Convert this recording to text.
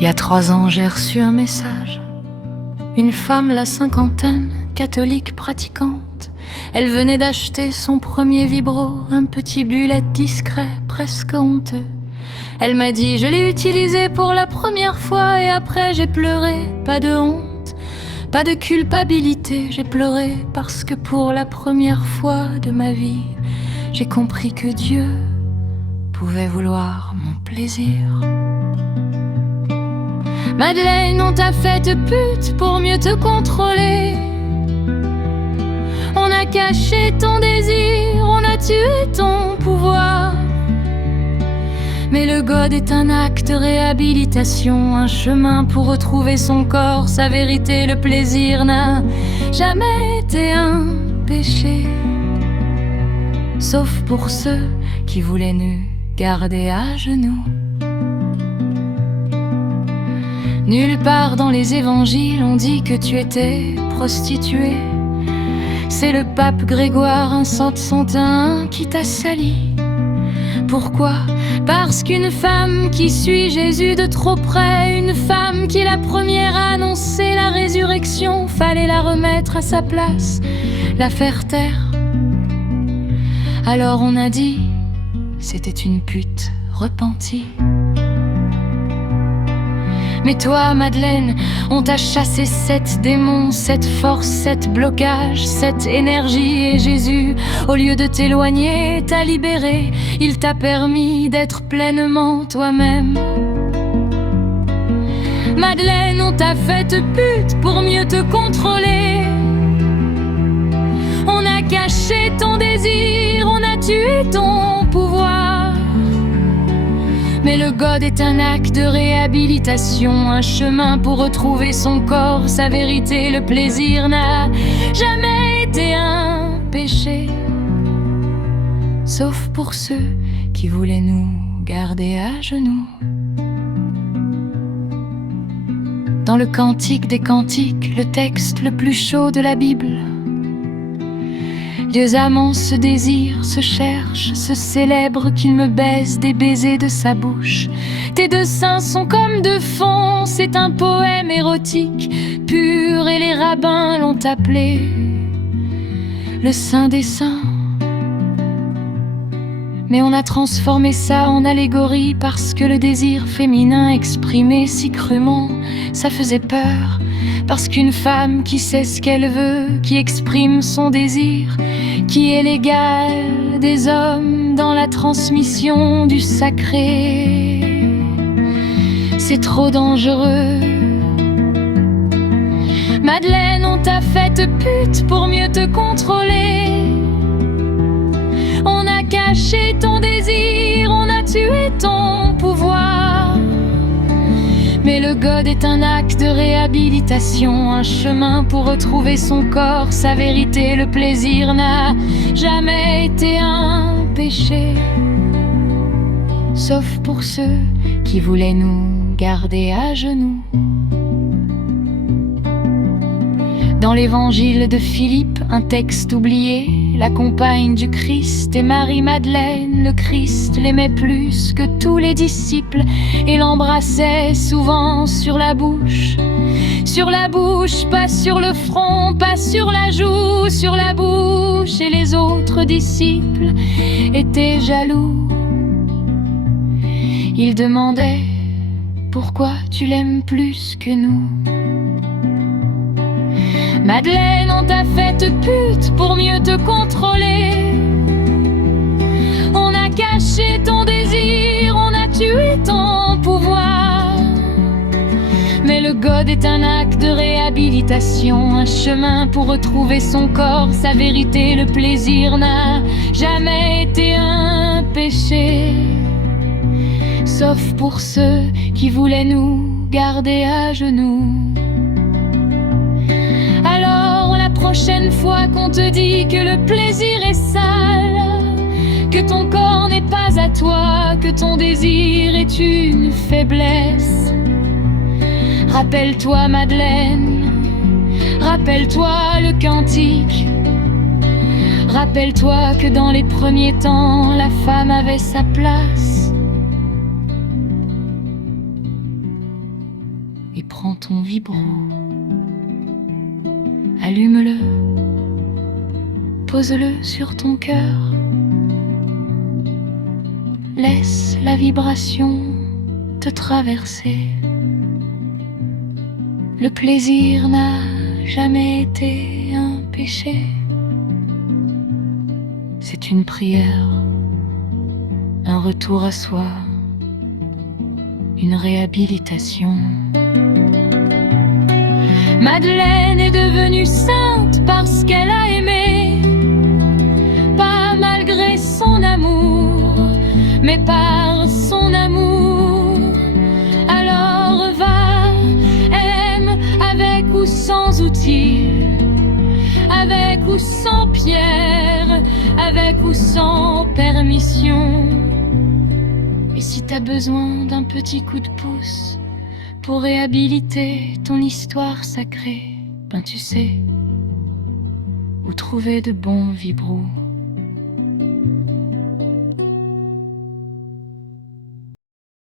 Il y a 3 ans, j'ai reçu un message. Une femme, la cinquantaine, catholique pratiquante. Elle venait d'acheter son premier vibro, un petit bullet discret, presque honteux. Elle m'a dit, je l'ai utilisé pour la première fois et après j'ai pleuré, pas de honte, pas de culpabilité. J'ai pleuré parce que pour la première fois de ma vie, j'ai compris que Dieu pouvait vouloir mon plaisir. Madeleine, on t'a fait de pute pour mieux te contrôler. On a caché ton désir, on a tué ton pouvoir. Mais le God est un acte de réhabilitation, un chemin pour retrouver son corps, sa vérité. Le plaisir n'a jamais été un péché, sauf pour ceux qui voulaient nous garder à genoux. Nulle part dans les évangiles on dit que tu étais prostituée. C'est le pape Grégoire, un saint santin, qui t'a sali. Pourquoi? Parce qu'une femme qui suit Jésus de trop près, une femme qui la première a annoncé la résurrection, fallait la remettre à sa place, la faire taire. Alors on a dit, c'était une pute repentie. Mais toi, Madeleine, on t'a chassé 7 démons, 7 forces, 7 blocages, 7 énergies. Et Jésus, au lieu de t'éloigner, t'a libéré. Il t'a permis d'être pleinement toi-même. Madeleine, on t'a fait pute pour mieux te contrôler. On a caché ton désir, on a tué ton pouvoir. Mais le God est un acte de réhabilitation, un chemin pour retrouver son corps, sa vérité. Le plaisir n'a jamais été un péché, sauf pour ceux qui voulaient nous garder à genoux. Dans le cantique des cantiques, le texte le plus chaud de la Bible, deux amants se désirent, se cherchent, se célèbrent, qu'il me baise des baisers de sa bouche. Tes 2 seins sont comme 2 fonds, c'est un poème érotique pur, et les rabbins l'ont appelé le saint des saints. Mais on a transformé ça en allégorie, parce que le désir féminin exprimé si crûment, ça faisait peur. Parce qu'une femme qui sait ce qu'elle veut, qui exprime son désir, qui est l'égal des hommes dans la transmission du sacré, c'est trop dangereux. Madeleine, on t'a fait pute pour mieux te contrôler. On a caché ton désir, on a tué ton pouvoir. Mais le God est un acte de réhabilitation, un chemin pour retrouver son corps, sa vérité. Le plaisir n'a jamais été un péché, sauf pour ceux qui voulaient nous garder à genoux. Dans l'évangile de Philippe, un texte oublié, la compagne du Christ et Marie-Madeleine, le Christ l'aimait plus que tous les disciples et l'embrassait souvent sur la bouche. Sur la bouche, pas sur le front, pas sur la joue, sur la bouche. Et les autres disciples étaient jaloux. Ils demandaient, pourquoi tu l'aimes plus que nous? Madeleine, on t'a fait pute pour mieux te contrôler. On a caché ton désir, on a tué ton pouvoir. Mais le God est un acte de réhabilitation, un chemin pour retrouver son corps, sa vérité. Le plaisir n'a jamais été un péché, sauf pour ceux qui voulaient nous garder à genoux. Alors la prochaine fois qu'on te dit que le plaisir est sale, que ton corps n'est pas à toi, que ton désir est une faiblesse, rappelle-toi Madeleine, rappelle-toi le cantique, rappelle-toi que dans les premiers temps, la femme avait sa place. prends ton vibro, allume-le, pose-le sur ton cœur, laisse la vibration te traverser. Le plaisir n'a jamais été un péché. C'est une prière, un retour à soi, une réhabilitation. Madeleine est devenue sainte parce qu'elle a aimé, pas malgré son amour, mais par son amour. Alors va, aime avec ou sans outils, avec ou sans pierre, avec ou sans permission. Et si t'as besoin d'un petit coup de pouce pour réhabiliter ton histoire sacrée, ben tu sais où trouver de bons vibros.